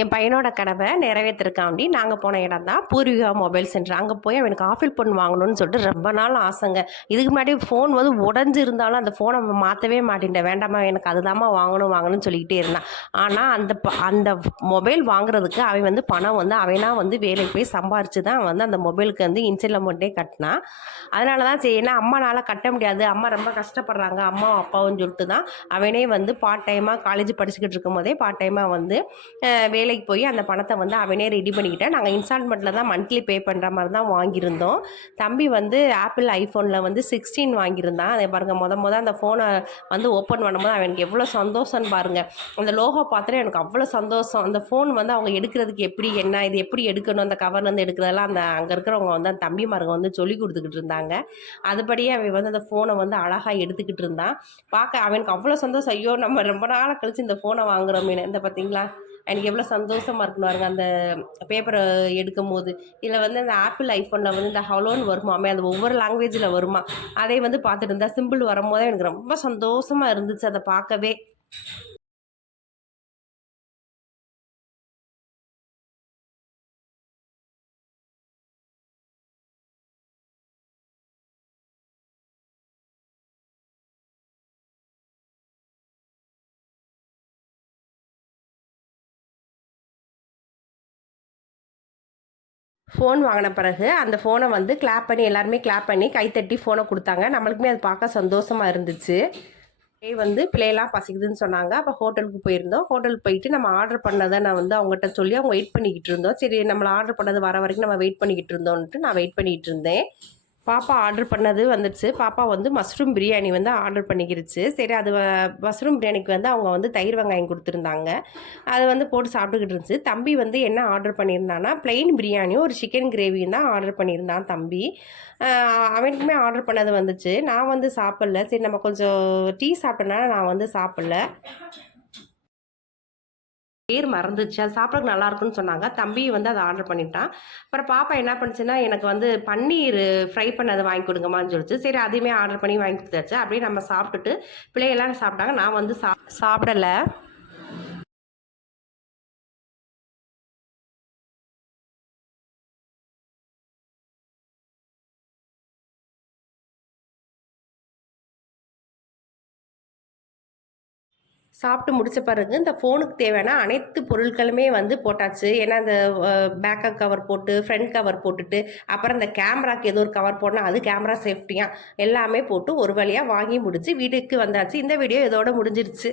என் பையனோட கனவை நிறைவேற்றிருக்காண்டி நாங்கள் போன இடம் தான் பூர்விகா மொபைல் சென்டர். அங்கே போய் அவனுக்கு ஆப்பிள் ஃபோன் வாங்கணும்னு சொல்லிட்டு ரொம்ப நாள் ஆசைங்க. இதுக்கு முன்னாடி ஃபோன் வந்து உடஞ்சி இருந்தாலும் அந்த ஃபோனை மாற்றவே மாட்டேன்ட்டேன். வேண்டாமா எனக்கு அதுதாம்மா வாங்கணும்னு சொல்லிக்கிட்டே இருந்தான். ஆனால் அந்த மொபைல் வாங்குறதுக்கு அவன் வந்து பணம் வந்து அவனா வந்து வேலைக்கு போய் சம்பாரித்து தான் வந்து அந்த மொபைலுக்கு வந்து இன்ஸ்டால் அமௌண்ட்டே கட்டினான். அதனால தான் சரி, ஏன்னா அம்மானால் கட்ட முடியாது, அம்மா ரொம்ப கஷ்டப்படுறாங்க அம்மாவும் அப்பாவும் சொல்லிட்டு தான் அவனே வந்து பார்ட் டைமாக காலேஜ் படிச்சுக்கிட்டு இருக்கும் போதே பார்ட் டைமாக வந்து வேலைக்கு போய் அந்த பணத்தை வந்து அவனே ரெடி பண்ணிக்கிட்டேன். நாங்கள் இன்ஸ்டால்மெண்ட்டில் தான் மந்த்லி பே பண்ணுற மாதிரி தான் வாங்கியிருந்தோம். தம்பி வந்து ஆப்பிள் ஐஃபோனில் வந்து 16 வாங்கியிருந்தான். அதை பாருங்கள், அந்த ஃபோனை வந்து ஓப்பன் பண்ணும்போது அவனுக்கு எவ்வளோ சந்தோஷம்னு பாருங்கள். அந்த லோகோ பார்த்துட்டு எனக்கு அவ்வளோ சந்தோஷம். அந்த ஃபோன் வந்து அவங்க எடுக்கிறதுக்கு எப்படி என்ன இது எப்படி எடுக்கணும், அந்த கவர்லேருந்து எடுக்கிறதெல்லாம் அந்த அங்கே இருக்கிறவங்க வந்து அந்த தம்பிமாருங்க வந்து சொல்லி கொடுத்துக்கிட்டு இருந்தாங்க. அதுபடியே அவன் வந்து அந்த ஃபோனை வந்து அழகாக எடுத்துக்கிட்டு இருந்தான். பார்க்க அவனுக்கு அவ்வளோ சந்தோஷம். ஐயோ நம்ம ரொம்ப நாள் கழிச்சு இந்த ஃபோனை வாங்குறோமே, இந்த பார்த்தீங்களா எனக்கு எவ்வளோ சந்தோஷமாக இருக்குன்னு பாருங்க. அந்த பேப்பரை எடுக்கும் போது இதில் வந்து அந்த ஆப்பிள் ஐஃபோனில் வந்து இந்த ஹலோன்னு வருமாமே, அது ஒவ்வொரு லாங்குவேஜில் வருமா, அதை வந்து பார்த்துட்டு இருந்தா சிம்பிள் வரும்போது எனக்கு ரொம்ப சந்தோஷமாக இருந்துச்சு அதை பார்க்கவே. ஃபோன் வாங்கின பிறகு அந்த ஃபோனை வந்து கிளாப் பண்ணி எல்லாருமே கிளாப் பண்ணி கைத்தட்டி ஃபோனை கொடுத்தாங்க. நம்மளுக்குமே அது பார்க்க சந்தோஷமாக இருந்துச்சு. வந்து பிள்ளையெல்லாம் பசிக்குதுன்னு சொன்னாங்க. அப்போ ஹோட்டலுக்கு போயிருந்தோம். ஹோட்டலுக்கு போயிட்டு நம்ம ஆர்டர் பண்ணதை நான் வந்து அவங்ககிட்ட சொல்லி அவங்க வெயிட் பண்ணிக்கிட்டு இருந்தோம். சரி, நம்மளை ஆர்டர் பண்ணது வர வரைக்கும் நம்ம வெயிட் பண்ணிக்கிட்டு இருந்தோன்ட்டு நான் வெயிட் பண்ணிக்கிட்டு இருந்தேன். பாப்பா ஆர்டர் பண்ணது வந்துடுச்சு. பாப்பா வந்து மஷ்ரூம் பிரியாணி வந்து ஆர்டர் பண்ணிக்கிருச்சு. சரி, அது மஷ்ரூம் பிரியாணிக்கு வந்து அவங்க வந்து தயிர் வெங்காயம் கொடுத்துருந்தாங்க. அதை வந்து போட்டு சாப்பிட்டுக்கிட்டு இருந்துச்சு. தம்பி வந்து என்ன ஆர்டர் பண்ணியிருந்தான்னா ப்ளெயின் பிரியாணியும் ஒரு சிக்கன் கிரேவியும் தான் ஆர்டர் பண்ணியிருந்தான் தம்பி. அவனுக்குமே ஆர்டர் பண்ணது வந்துச்சு. நான் வந்து சாப்பிடல. சரி, நம்ம கொஞ்சம் டீ சாப்பிட்டனால நான் வந்து சாப்பிடல. பேர் மறந்துச்சு. அது சாப்பிட்றதுக்கு நல்லா இருக்குன்னு சொன்னாங்க. தம்பி வந்து அதை ஆர்டர் பண்ணிட்டான். அப்புறம் பாப்பா என்ன பண்ணுச்சுன்னா, எனக்கு வந்து பன்னீர் ஃப்ரை பண்ணதை வாங்கி கொடுங்கம்மான்னு சொல்லிச்சு. சரி, அதையுமே ஆர்டர் பண்ணி வாங்கி கொடுத்தாச்சு. அப்படியே நம்ம சாப்பிட்டுட்டு பிள்ளைகள்லாம் சாப்பிட்டாங்க. நான் வந்து சாப்பிடலை. சாப்பிட்டு முடிச்ச பிறகு இந்த ஃபோனுக்கு தேவையான அனைத்து பொருட்களுமே வந்து போட்டாச்சு. ஏன்னா அந்த பேக்கப் கவர் போட்டு, ஃப்ரண்ட் கவர் போட்டுட்டு, அப்புறம் இந்த கேமராக்கு ஏதோ ஒரு கவர் போடணும், அது கேமரா சேஃப்டியாக எல்லாமே போட்டு ஒரு வழியாக வாங்கி முடிச்சு வீட்டுக்கு வந்தாச்சு. இந்த வீடியோ இதோட முடிஞ்சிருச்சு.